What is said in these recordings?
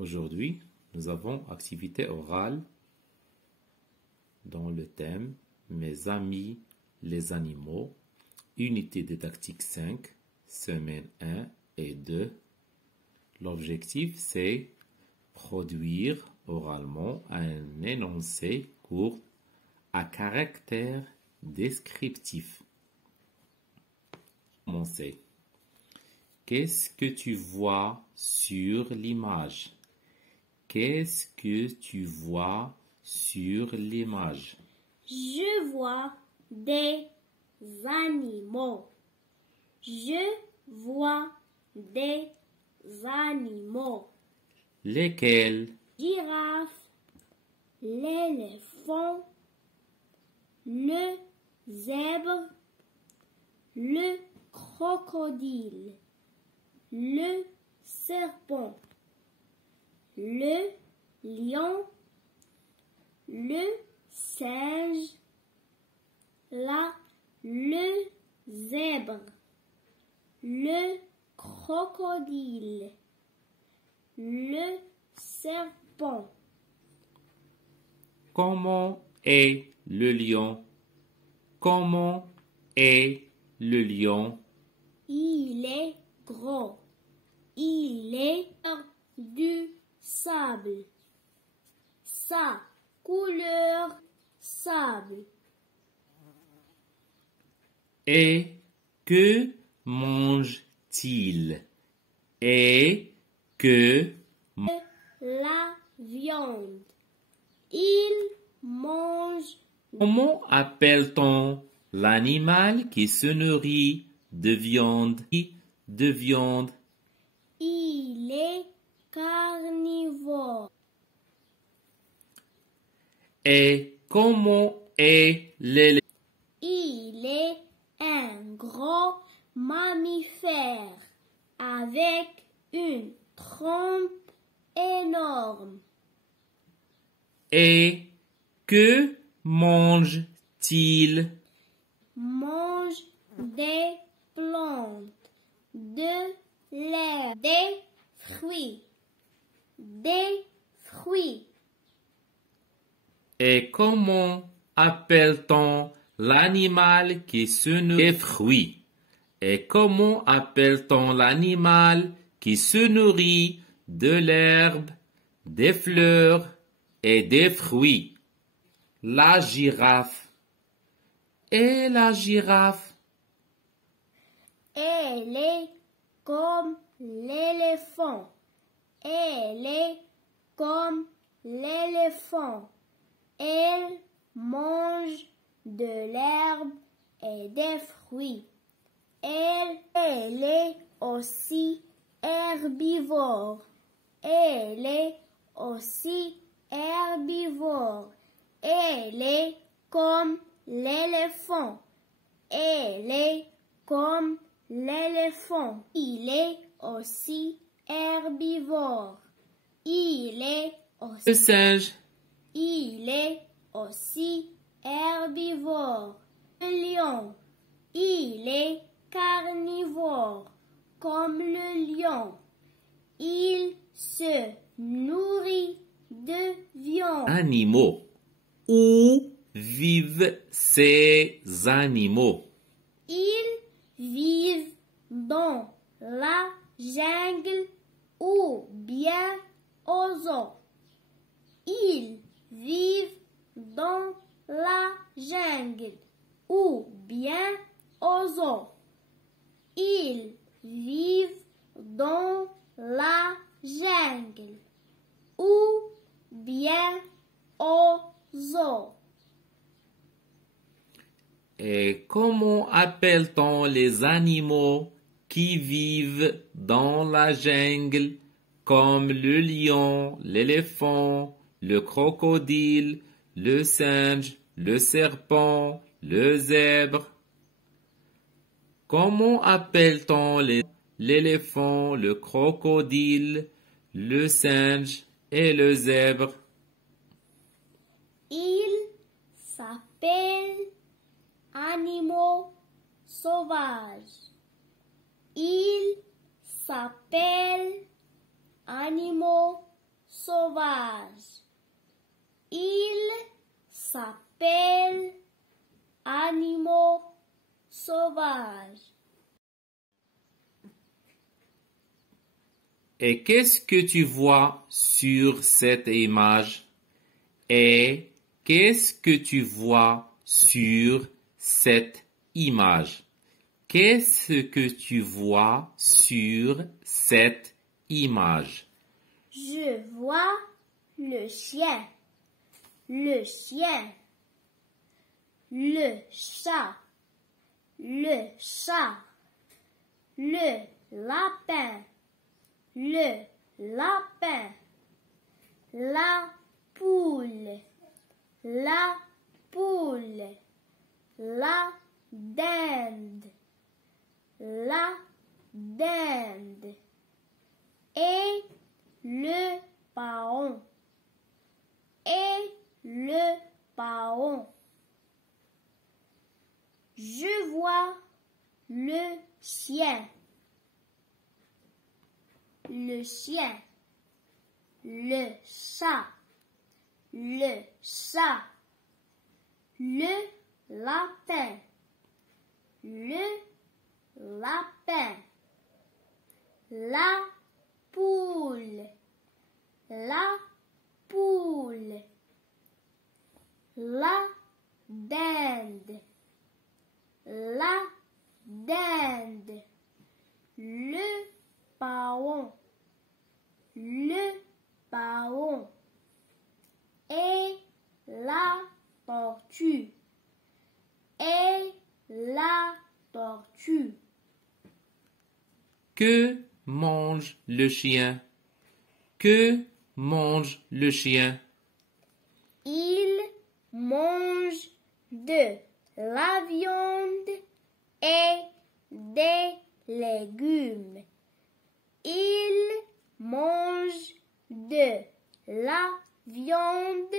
Aujourd'hui, nous avons activité orale dans le thème Mes amis les animaux, unité didactique 5, semaine 1 et 2. L'objectif, c'est produire oralement un énoncé court à caractère descriptif. Commencez. Qu'est-ce que tu vois sur l'image? Qu'est-ce que tu vois sur l'image? Je vois des animaux. Je vois des animaux. Lesquels? Girafe, l'éléphant, le zèbre, le crocodile, le serpent, le lion, le singe, le zèbre, le crocodile, le serpent. Comment est le lion? Comment est le lion? Il est gros. Il est du sable. Sa couleur sable. Et que mange-t-il? Et que La viande. Il mange. Comment appelle-t-on l'animal qui se nourrit de viande? De viande. Il est carnivore. Et comment est l'éléphant? Il est un gros mammifère avec une trompe énorme. Et que mange-t-il? Mange des plantes, de l'herbe, des fruits. Et comment appelle-t-on l'animal qui se nourrit des fruits? Et comment appelle-t-on l'animal qui se nourrit de l'herbe, des fleurs et des fruits? La girafe. Et la girafe? Elle est comme l'éléphant. Elle est comme l'éléphant. Elle mange de l'herbe et des fruits. Elle est aussi herbivore. Elle est aussi herbivore. Elle est comme l'éléphant. Elle est comme l'éléphant. Il est aussi herbivore. Il est aussi Le singe. Il est aussi herbivore. Le lion. Il est carnivore, comme le lion. Il se nourrit de viande. Animaux. Où vivent ces animaux? Ils vivent dans la jungle ou bien aux eaux. Ils vivent dans la jungle ou bien aux eaux. Ils vivent dans la jungle ou bien aux eaux. Et comment appelle-t-on les animaux qui vivent dans la jungle, comme le lion, l'éléphant, le crocodile, le singe, le serpent, le zèbre? Comment appelle-t-on l'éléphant, le crocodile, le singe et le zèbre? Ils s'appellent animaux sauvages. Ils s'appellent animaux sauvages. Ils s'appellent animaux sauvages. Et qu'est-ce que tu vois sur cette image? Et qu'est-ce que tu vois sur cette image? Qu'est-ce que tu vois sur cette image? Je vois le chien, le chat, le chat, le lapin, la poule, la dinde, et le paon, Je vois le chien, le chat, le lapin, la poule, la dinde, le paon, et la tortue, Que mange le chien? Que mange le chien? Il mange de la viande et des légumes. Il mange de la viande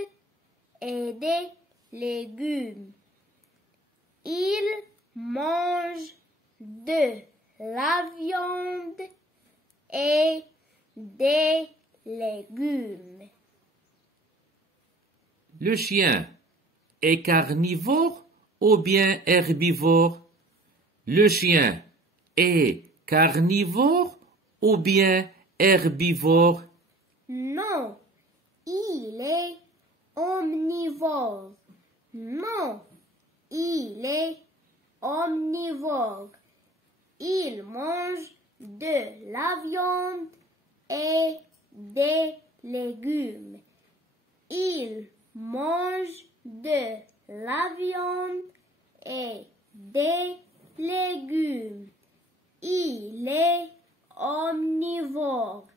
et des légumes. Il mange de la viande et des légumes. Le chien est carnivore ou bien herbivore? Le chien est carnivore ou bien herbivore? Non, il est omnivore. Il mange de la viande et des légumes. Il mange de la viande et des légumes. Il est omnivore.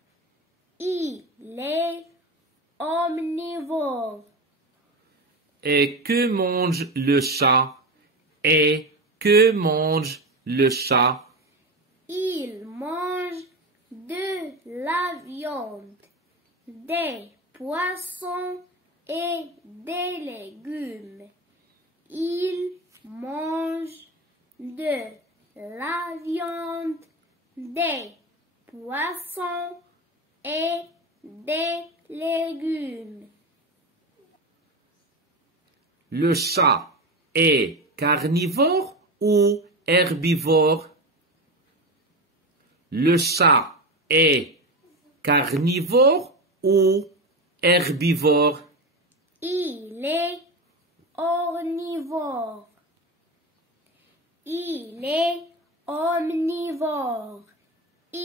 Et que mange le chat? Et que mange le chat? Il mange de la viande, des poissons et des légumes. Il mange de la viande, des poissons et des légumes. Le chat est carnivore ou herbivore? Le chat est carnivore ou herbivore? Il est omnivore. Il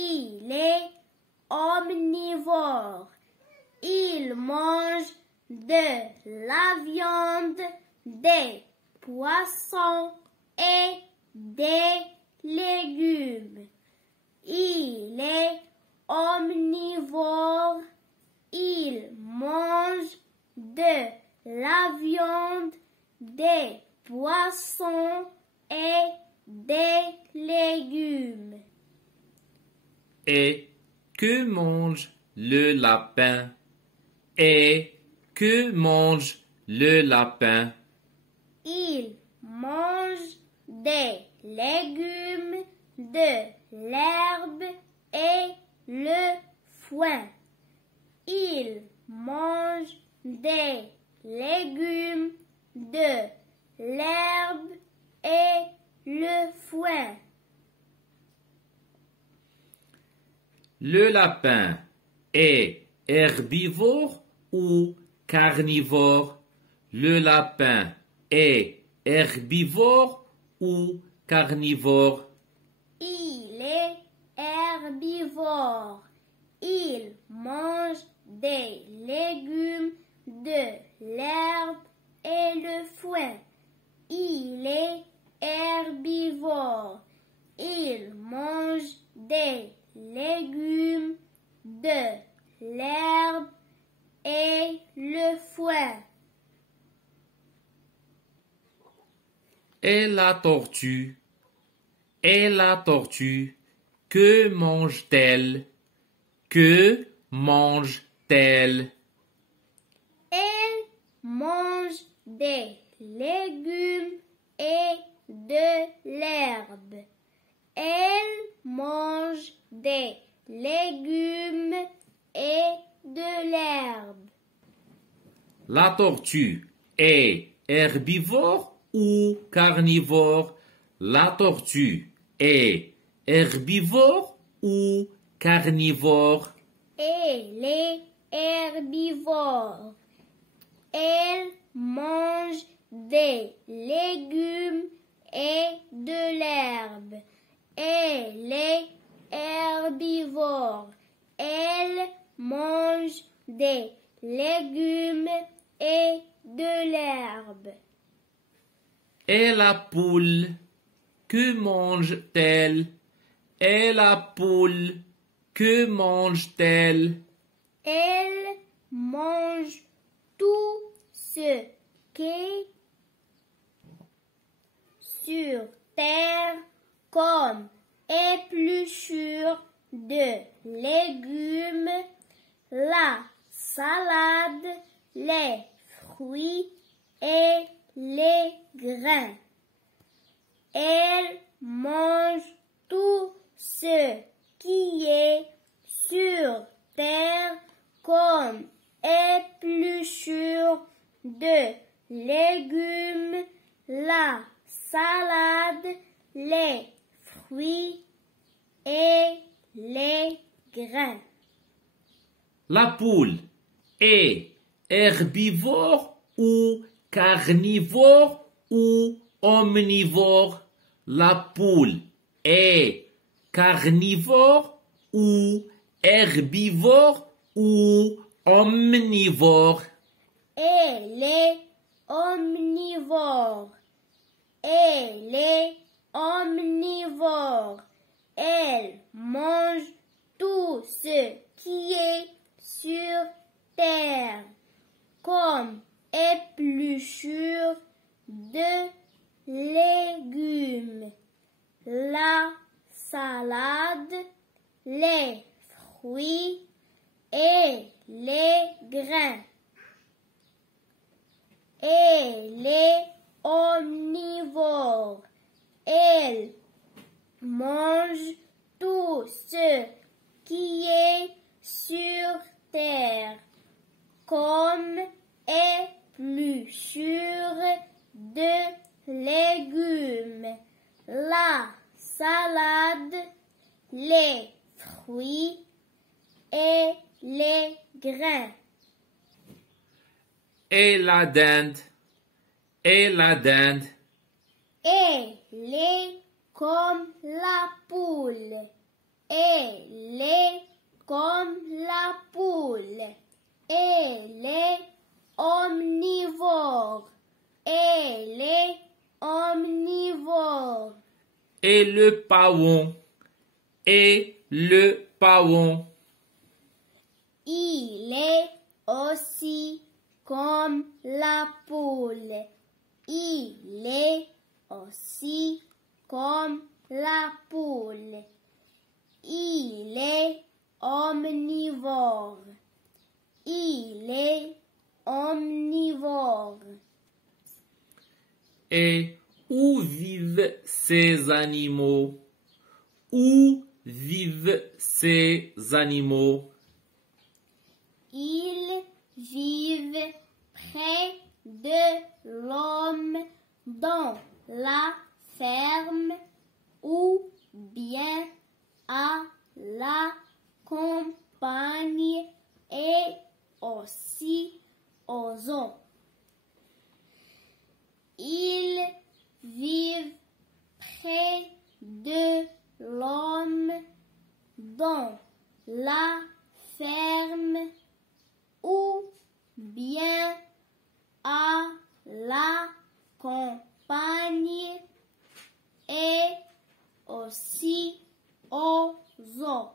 mange de la viande, des poissons et des légumes. Il est omnivore. Il mange de la viande, des poissons et des légumes. Et que mange le lapin? Et que mange le lapin? Il mange des légumes, de l'herbe et le foin. Il mange des légumes, de l'herbe et le foin. Le lapin est herbivore ou carnivore? Le lapin est herbivore ou carnivore? Il est herbivore. Il mange des légumes, de l'herbe et le foin. Il est herbivore. Il mange des légumes, de l'herbe et le foin. Et la tortue? Et la tortue, que mange-t-elle? Que mange-t-elle? Elle mange des légumes et de l'herbe. Elle mange des légumes et de l'herbe. La tortue est herbivore ou carnivore? La tortue est herbivore ou carnivore? Elle est herbivore. Elle mange des légumes et de l'herbe. Elle est herbivore. Elle mange des légumes et de l'herbe. Et la poule, que mange-t-elle? Et la poule, que mange-t-elle? Elle mange tout ce qui est sur terre comme épluchure de légumes, la salade, les fruits et les grains. Elle mange tout ce qui est sur terre comme épluchure de légumes, la salade, les fruits et les grains. La poule est herbivore ou carnivore ou omnivore? La poule est carnivore ou herbivore ou omnivore? Elle est omnivore. Elle est omnivore. Elle mange tout ce qui est sur terre, comme épluchure de légumes, la salade, les fruits et les grains. Elle est omnivore. Elle mange tout ce qui est sur terre, comme épluchure de légumes, la salade, les fruits et les grains. Et la dinde? Et la dinde? Elle est comme la poule. Elle est comme la poule. Elle est omnivore. Elle est omnivore. Et le paon? Et le paon? Il est aussi comme la poule. Il est aussi comme la poule. Il est omnivore. Il est omnivore. Et où vivent ces animaux? Où vivent ces animaux? Ils vivent près de l'homme dans la ferme ou bien à la campagne et aussi aux eaux. Ils vivent près de l'homme dans la ferme ou bien à la campagne et aussi aux eaux.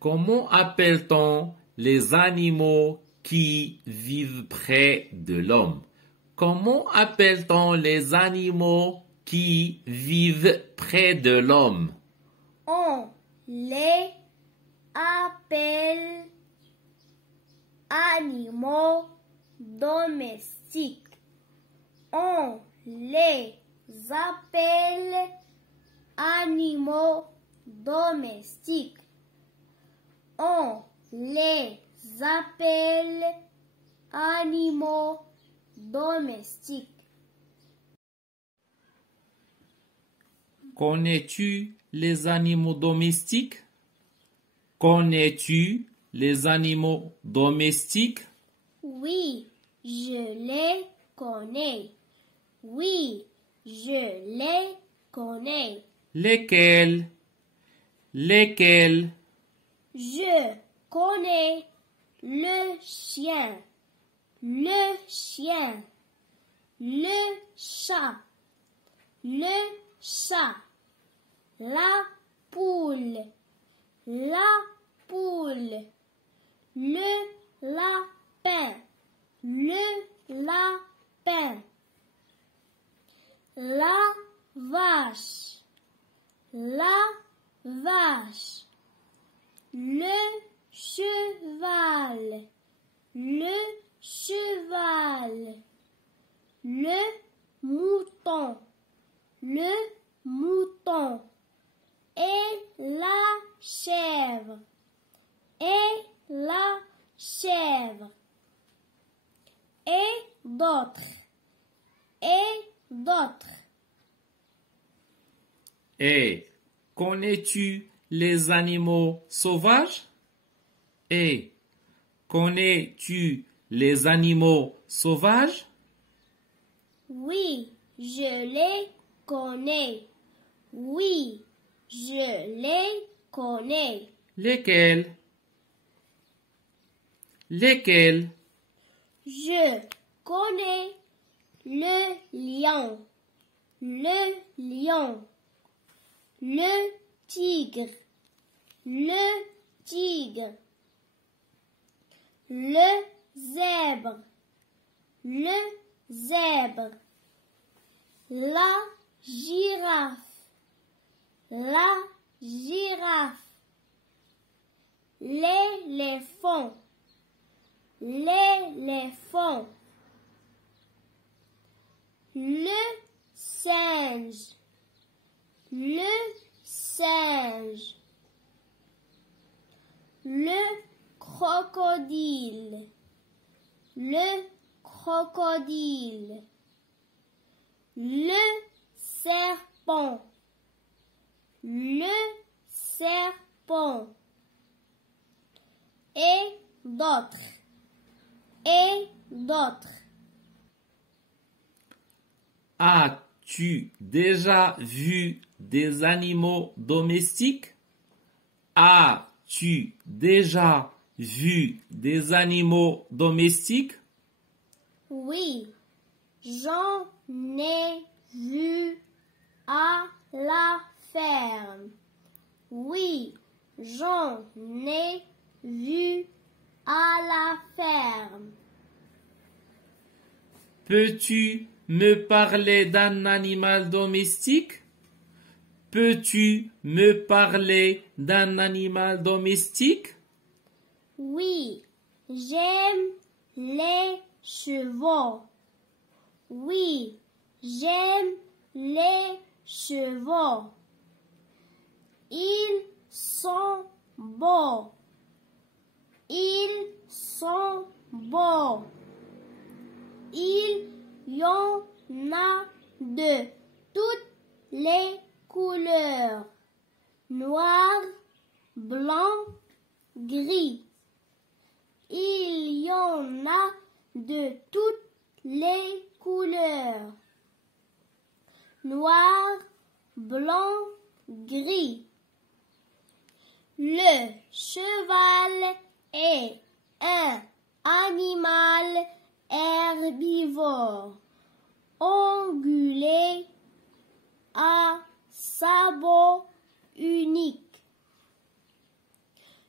Comment appelle-t-on les animaux qui vivent près de l'homme? Comment appelle-t-on les animaux qui vivent près de l'homme? On les appelle animaux domestiques. On les appelle animaux domestiques. On les appelle animaux domestiques. Connais-tu les animaux domestiques? Connais-tu les animaux domestiques? Oui, je les connais. Oui, je les connais. Lesquels? Lesquels? Je connais le chien, le chat, le chat, la poule, le lapin, la vache, le cheval, le mouton, et la chèvre, et d'autres. Et connais-tu les animaux sauvages? Et connais-tu les animaux sauvages? Oui, je les connais. Oui, je les connais. Lesquels? Lesquels? Je connais le lion, le tigre, le zèbre, la girafe, l'éléphant, le singe, le crocodile, le serpent, et d'autres. As-tu déjà vu des animaux domestiques? As-tu déjà vu des animaux domestiques? Oui, j'en ai vu à la ferme. Oui, j'en ai vu à la ferme. Peux-tu me parler d'un animal domestique? Peux-tu me parler d'un animal domestique? Oui, j'aime les chevaux. Oui, j'aime les chevaux. Ils sont beaux. Ils sont beaux. Il y en a de toutes les couleurs. Noir, blanc, gris. Il y en a de toutes les couleurs. Noir, blanc, gris. Le cheval est un animal herbivore, ongulé, à sabots uniques.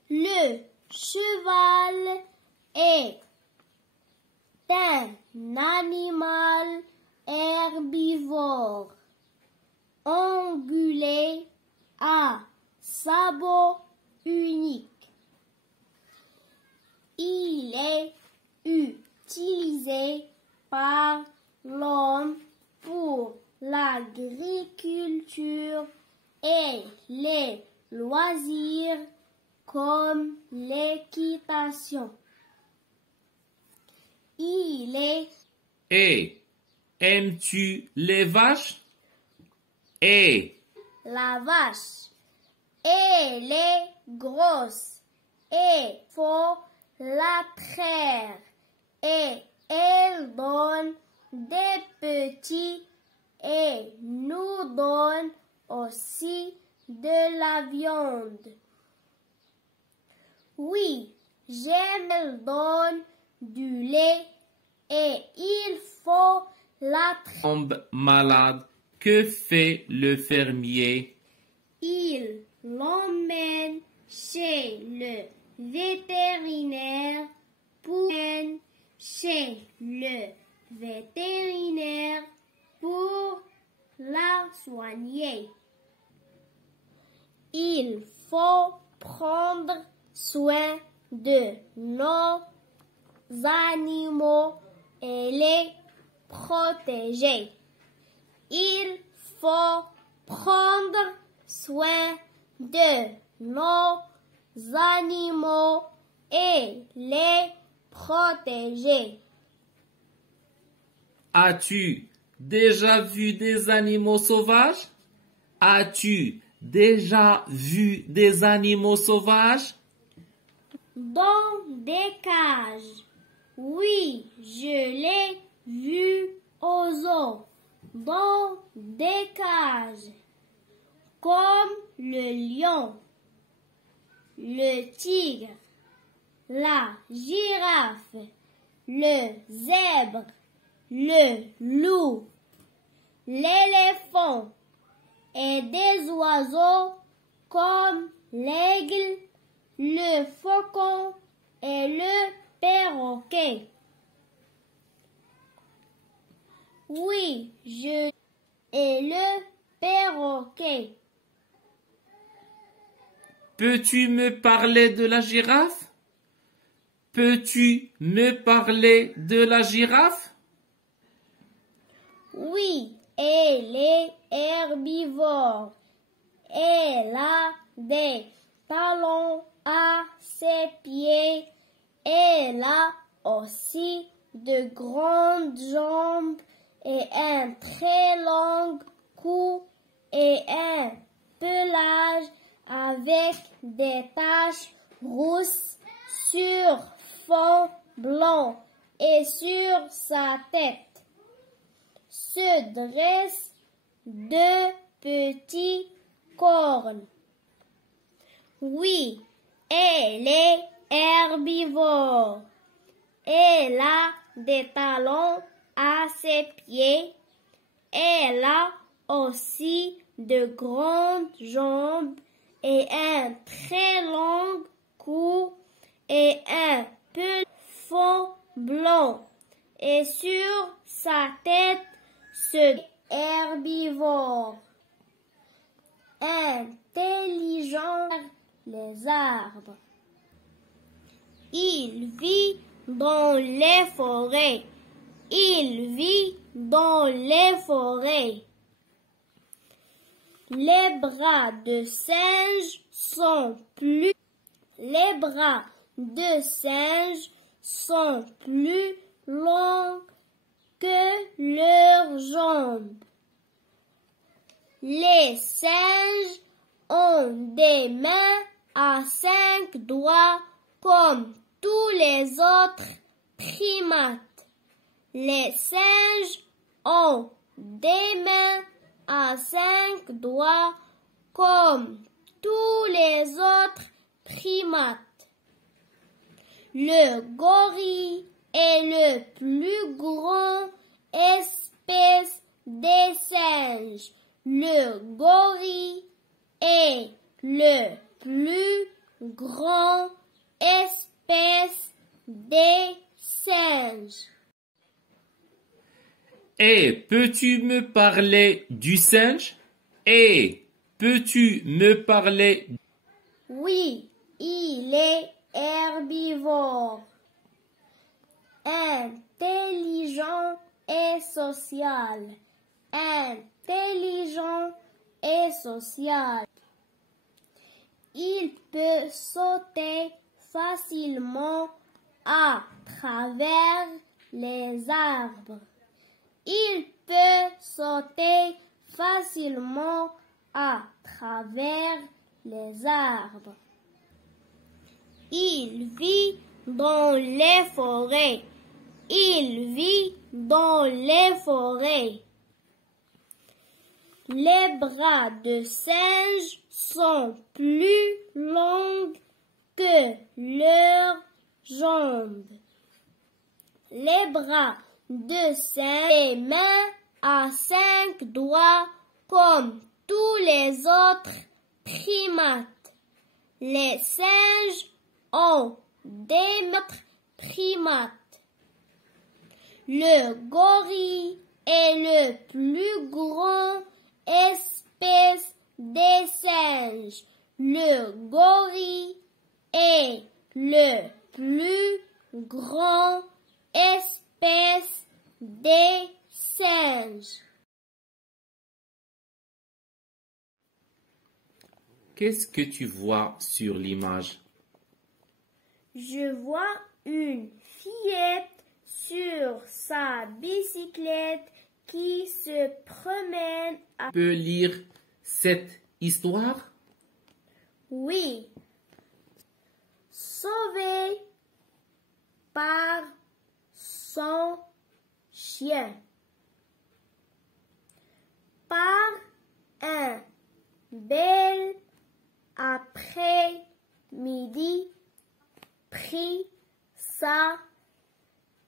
Le cheval est un animal herbivore, ongulé, à sabots uniques. Il est utilisé par l'homme pour l'agriculture et les loisirs comme l'équitation. Il est Et aimes-tu les vaches? Et la vache. Elle est grosse et faut la traire. Et elle donne des petits et nous donne aussi de la viande. Oui, j'aime, elle donne du lait et il faut la traire. tombe malade, que fait le fermier? Il l'emmène chez le vétérinaire pour la soigner. Il faut prendre soin de nos animaux et les protéger. Il faut prendre soin de nos animaux et les protéger. As-tu déjà vu des animaux sauvages? As-tu déjà vu des animaux sauvages? Dans des cages. Oui, je l'ai vu aux zoo. Dans des cages. Comme le lion, le tigre, la girafe, le zèbre, le loup, l'éléphant et des oiseaux comme l'aigle, le faucon et le perroquet. Oui, et le perroquet. Peux-tu me parler de la girafe? Peux-tu me parler de la girafe? Oui, elle est herbivore. Elle a des talons à ses pieds. Elle a aussi de grandes jambes et un très long cou et un pelage avec des taches rousses sur fond blanc et sur sa tête se dressent deux petits cornes. Oui, elle est herbivore. Elle a des talons à ses pieds. Elle a aussi de grandes jambes et un très long cou et un peu fond blanc. Et sur sa tête, ce herbivore intelligent les arbres. Il vit dans les forêts. Il vit dans les forêts. Les bras de singe sont plus. Les bras de singes sont plus longs que leurs jambes. Les singes ont des mains à 5 doigts comme tous les autres primates. Les singes ont des mains à 5 doigts comme tous les autres primates. Le gorille est le plus grand espèce des singes. Le gorille est le plus grand espèce des singes. Et peux-tu me parler du singe? Et peux-tu me parler? Oui, il est herbivore, intelligent et social. Intelligent et social. Il peut sauter facilement à travers les arbres. Il peut sauter facilement à travers les arbres. Il vit dans les forêts. Il vit dans les forêts. Les bras de singe sont plus longs que leurs jambes. Les bras de singe, les mains à 5 doigts comme tous les autres primates. Les singes ont des maîtres primates. Le gorille est le plus grand espèce des singes. Le gorille est le plus grand espèce des singes. Qu'est-ce que tu vois sur l'image? Je vois une fillette sur sa bicyclette qui se promène à... Tu peux lire cette histoire? Oui. Sauvée par son chien. Par un bel après-midi, prit sa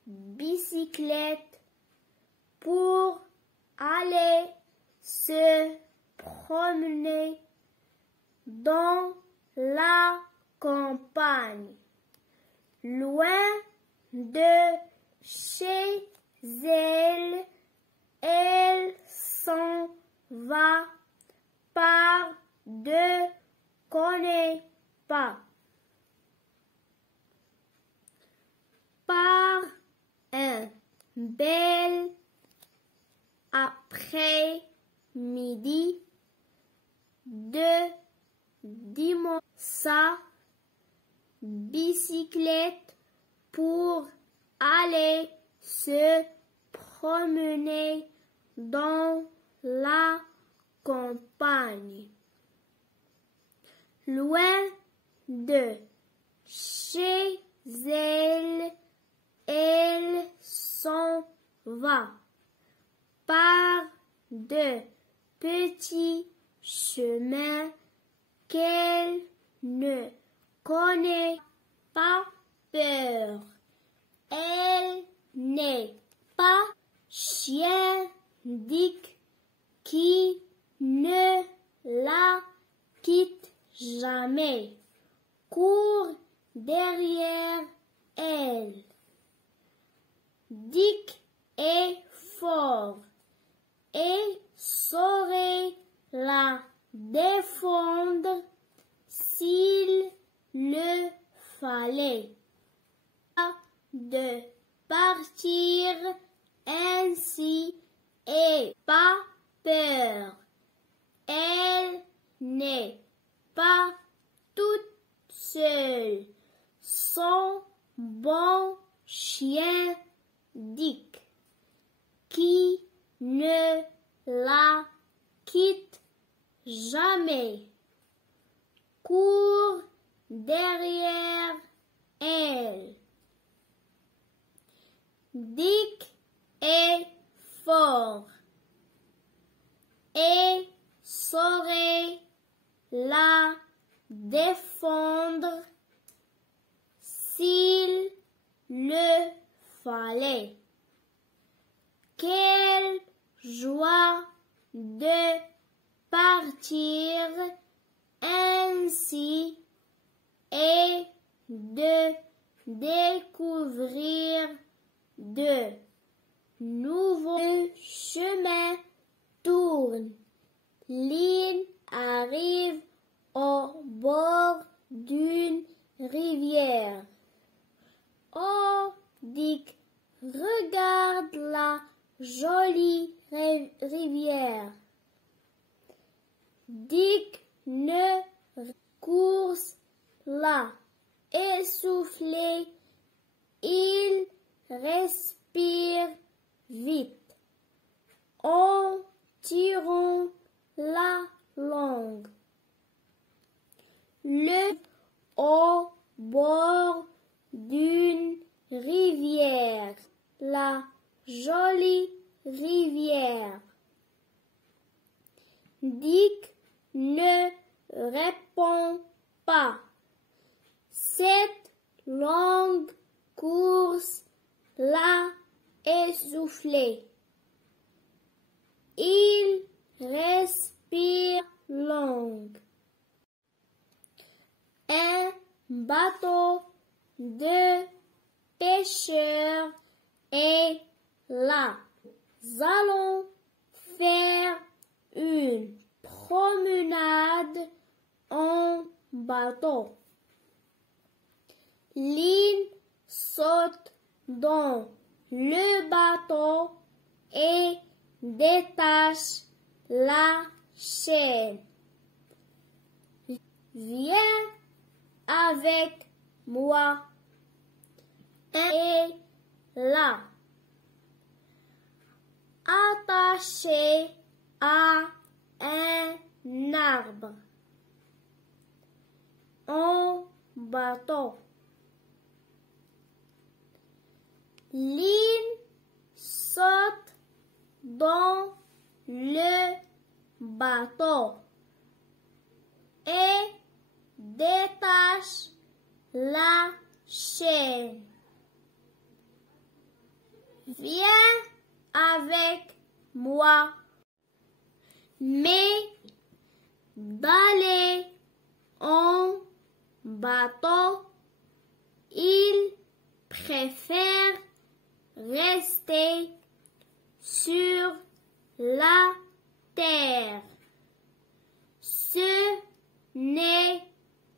bicyclette pour aller se promener dans la campagne, loin de chez elle. Elle s'en va par de connaît pas. Par un bel après-midi de dimanche, sa bicyclette pour aller se promener dans la campagne, loin de chez elle. Elle s'en va par de petits chemins qu'elle ne connaît pas. Peur. Elle n'est pas chien Dick qui ne la quitte jamais. Court derrière elle. Dick est fort et saurait la défendre s'il le fallait. De partir ainsi et pas peur. Elle n'est pas toute seule. Son bon chien Dick, qui ne la quitte jamais, court derrière elle. Dick est fort et saurait la défendre s'il le fallait. Quelle joie de partir ainsi et de découvrir de nouveaux chemins. Tourne, Lynn arrive au bord d'une rivière. Oh, Dick, regarde la jolie rivière. Dick ne course là, essoufflé, il respire vite. En tirant la langue, au bord d'une rivière, la jolie rivière. Dick ne répond pas. Cette longue course l'a essoufflé. Il respire long. Un bateau de pêcheurs est là. Nous allons faire une promenade en bateau. Lynn saute dans le bateau et détache la chaîne. Viens avec moi. Et là, attaché à un arbre, en bateau. Lynn saute dans le bateau et détache la chaîne. Viens avec moi, mais d'aller en bateau, il préfère rester sur la terre. Ce n'est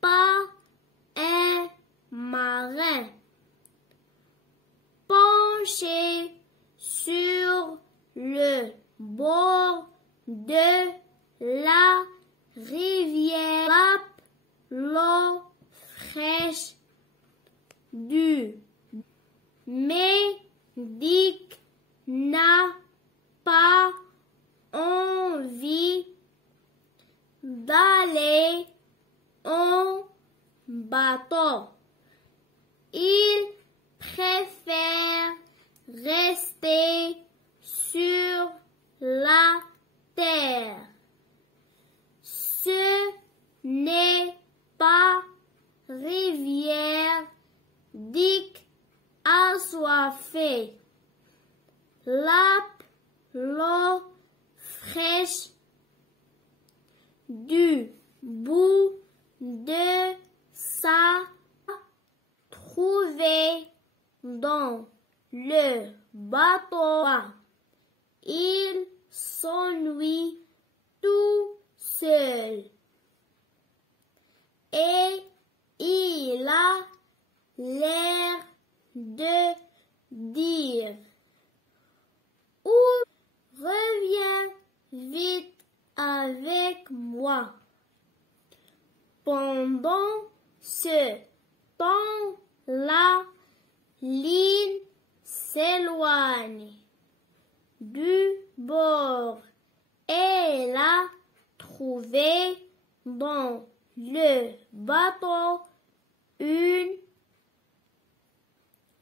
pas un marin. Penché sur le bord de la rivière, frappe l'eau fraîche du. Mais Dick n'a pas envie d'aller en bateau. Il préfère rester sur la terre. Ce n'est pas rivière. Dick assoiffé. Lappe l'eau fraîche du bout de sa trouvé dans le bateau. Il s'ennuie tout seul et il a l'air de dire: ou reviens vite avec moi. Pendant ce temps-là, Lynn s'éloigne du bord. Elle a trouvé dans le bateau une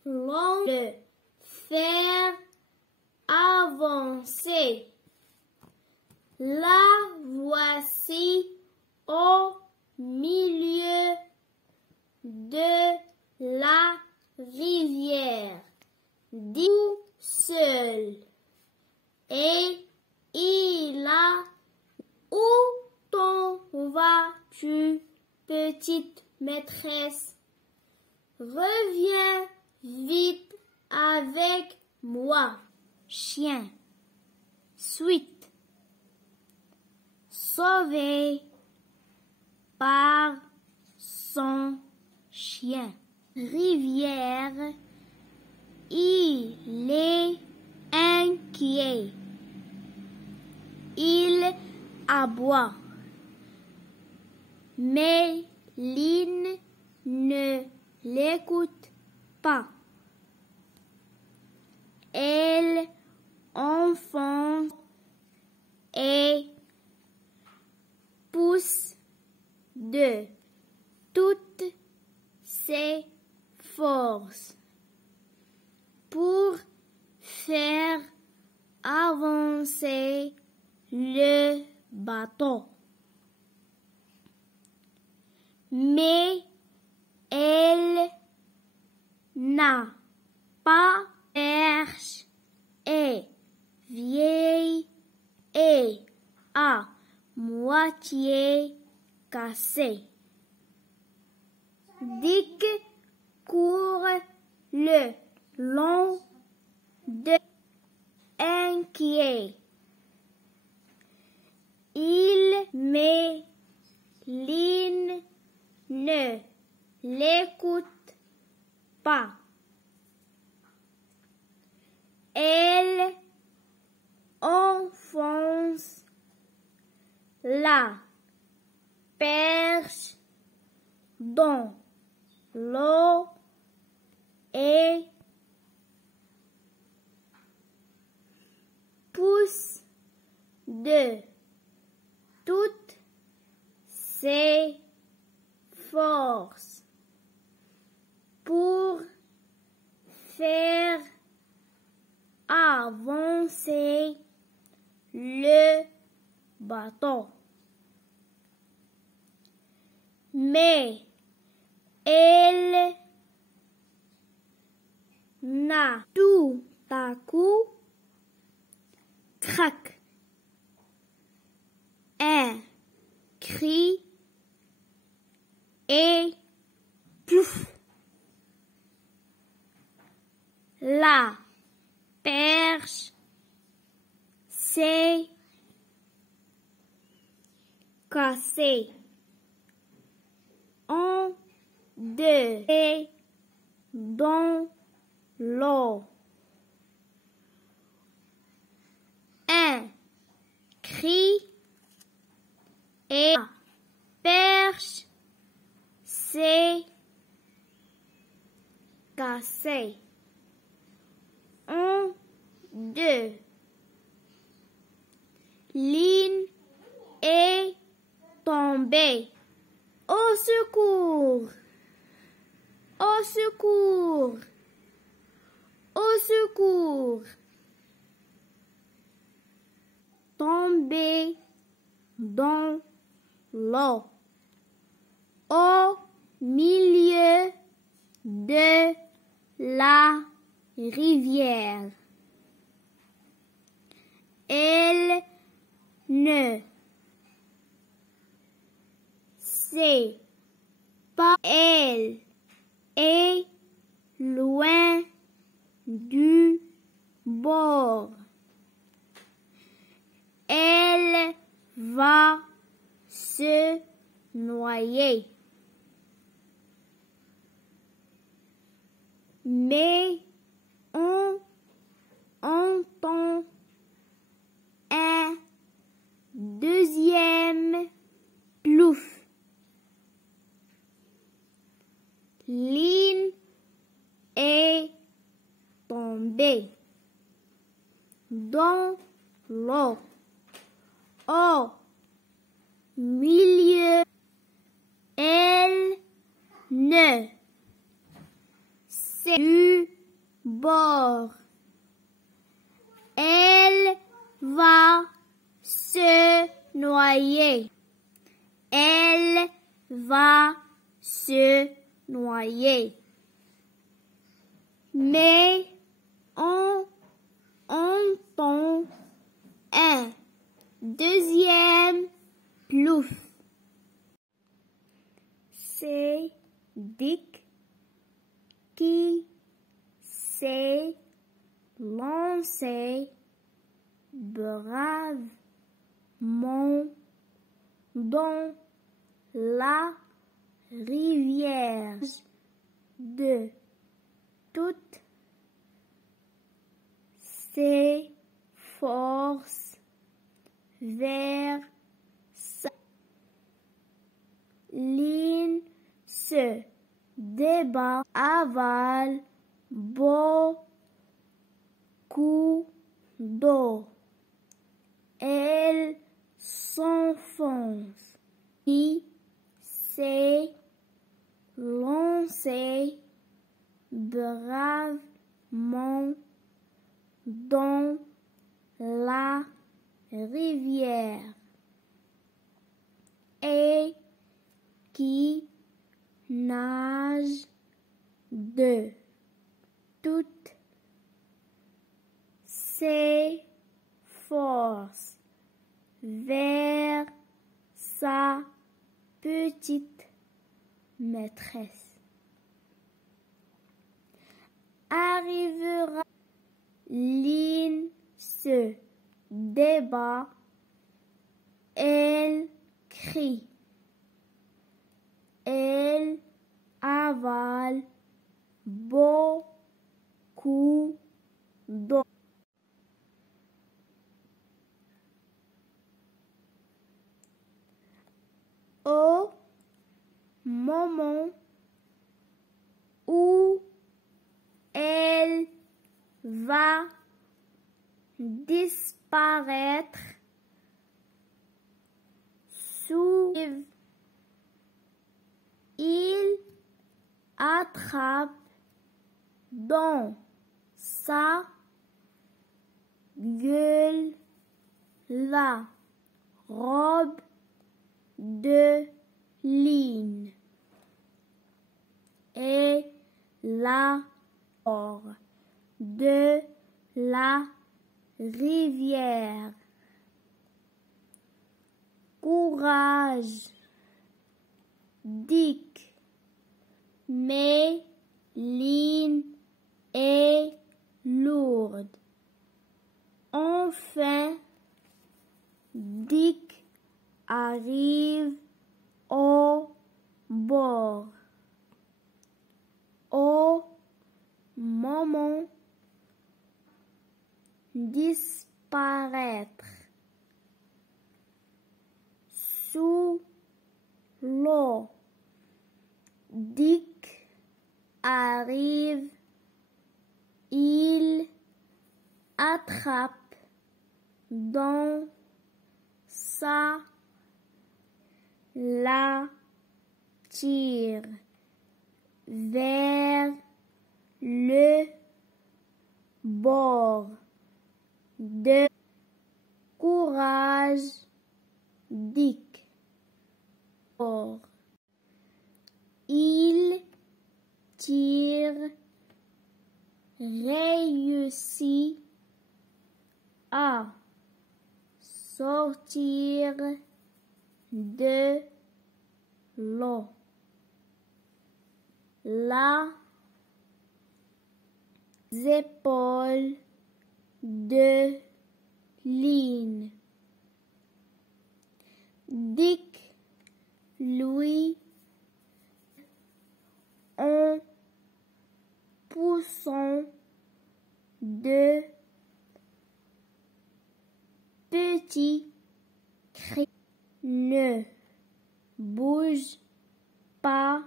longue de fer avancer. La voici au milieu de la rivière, tout seul. Et il a où t'en vas-tu, petite maîtresse? Reviens vite avec moi. Chien. Suite. Sauvé par son chien. Rivière. Il est inquiet. Il aboie. Mais Lynn ne l'écoute pas. Elle enfonce et pousse de toutes ses forces pour faire avancer le bateau. Mais elle n'a pas perche et vieille et à moitié cassée. Dick court le long de inquiet. Mais Lynn ne l'écoute pas. Elle enfonce la perche dans l'eau et pousse de toutes ses forces pour faire avancer le bateau. Mais elle n'a tout à coup crac. Un cri et plouf. La perche s'est cassée en deux et dans l'eau. Un cri et la perche s'est cassée en deux. Lynn est tombée. Au secours! Au secours! Au secours! Tombée dans l'eau. Au milieu de la rivière. Elle ne sait pas. Elle est loin du bord. Elle va se noyer. Mais on entend un deuxième plouf. Lynn est B. Dans l'eau. Au milieu. Elle ne. C'est du bord. Elle va se noyer. Elle va se noyer. Mais on entend un deuxième plouf. C'est Dick qui s'est lancé bravement dans la rivière de toutes ses forces vers sa ligne se débat, avale beaucoup d'eau. Elle s'enfonce. Il s'est lancé bravement dans la rivière et qui nage de toutes ses forces vers sa petite maîtresse. Arrivera, Lynn se débat, elle crie, elle avale beaucoup d'eau. Au moment où elle va disparaître sous il attrape dans sa gueule la robe de Lynn et la hors de la rivière. Courage, Dick, mais Lynn est lourde. Enfin, Dick arrive au bord. Au moment disparaître sous l'eau, Dick arrive, il attrape dans sa la tire vers le bord de courage, Dick. Il tire, réussit à sortir de l'eau. Les épaules de Lynn. Dick, lui, en poussant de petits cris, ne bouge pas,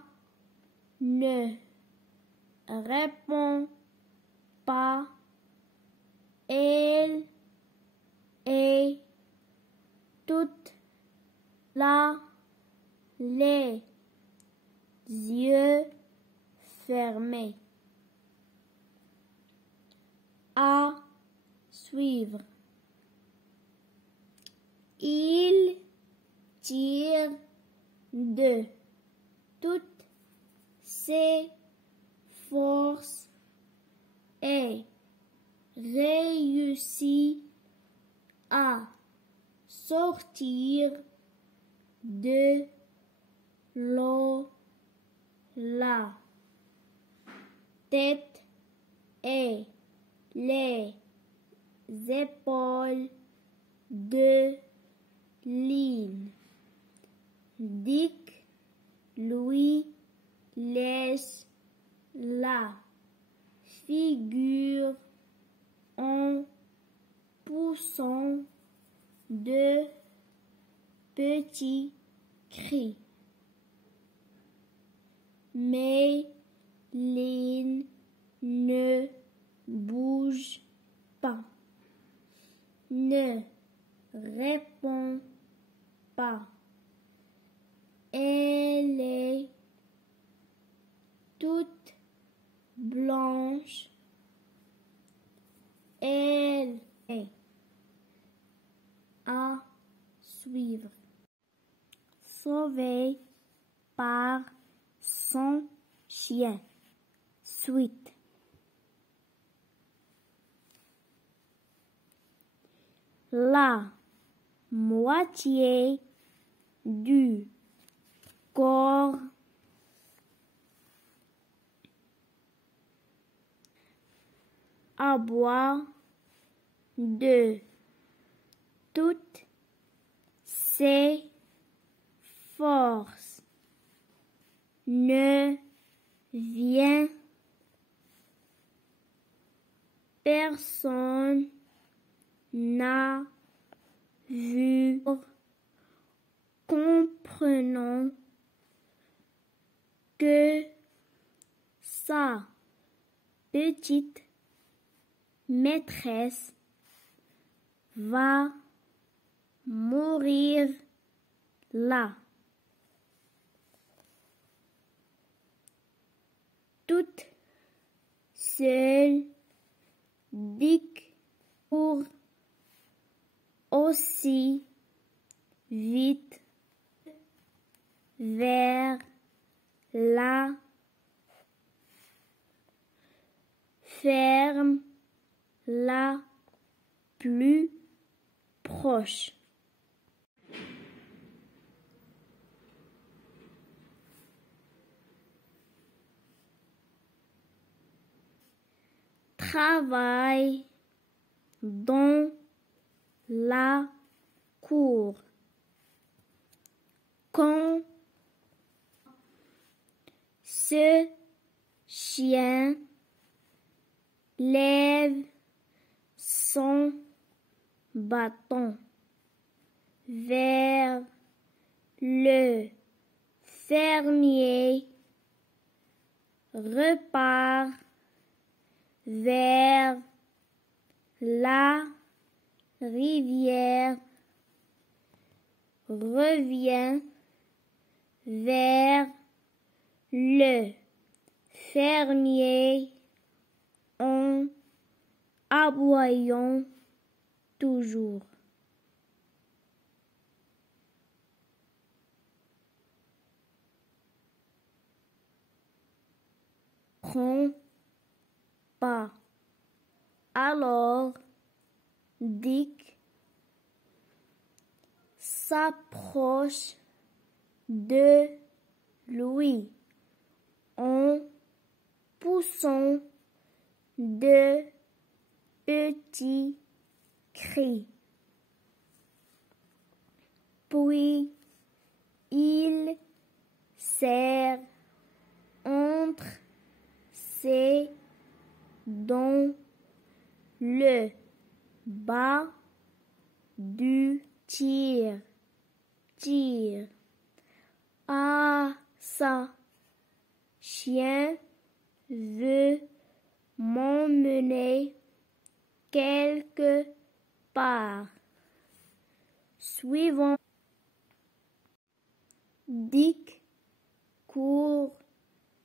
ne répond pas Elle est toute là, les yeux fermés. À suivre. Il tire de toutes ses forces et réussit à sortir de l'eau. La tête et les épaules de Lynn. Dick lui laisse la figure en poussant de petits cris. Mais Lynn ne bouge pas, ne répond pas. Elle est toute blanche. Elle est à suivre. Sauvée par son chien. Suite. La moitié du corps aboie de toutes ses forces. Ne vient personne n'a vu, comprenant que sa petite maîtresse va mourir là. Toute seule, Dick court aussi vite vers la ferme la plus proche. Travaille dans la cour. Quand ce chien lève son bâton vers le fermier, repart vers la rivière, revient vers le fermier en aboyant toujours. Prends pas. Alors, Dick s'approche de lui en poussant de petits cris. Puis, il serre entre ses dents le bas du tir. Ah, ça, chien veut m'emmener quelque part. Suivant. Dick court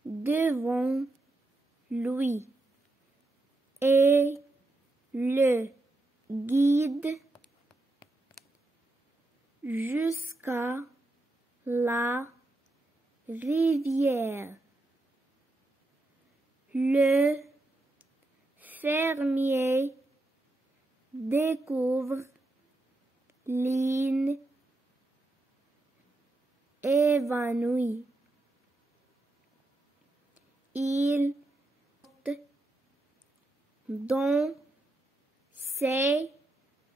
devant lui et le guide jusqu'à la rivière. Le fermier découvre Lynn évanouie. Il porte dans ses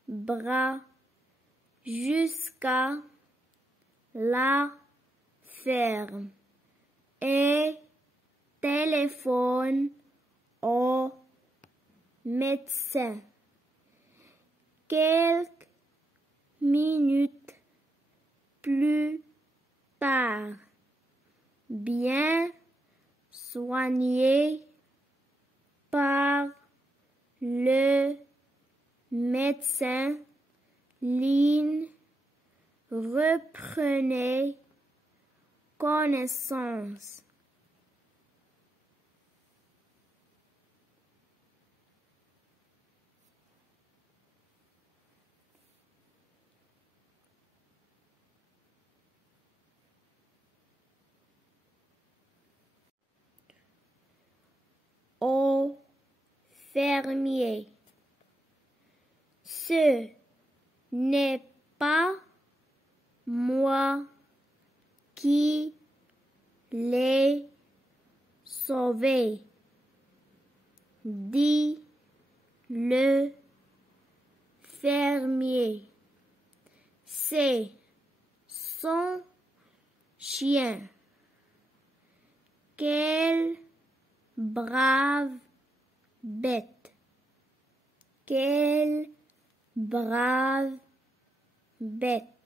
bras jusqu'à la ferme et téléphone au médecin. Quelques minutes plus tard, bien soigné par le médecin, Lynn reprenait connaissance. Au fermier. Ce n'est pas moi qui l'ai sauvé, dit le fermier. C'est son chien. Quelle brave bête! Quelle brave bête!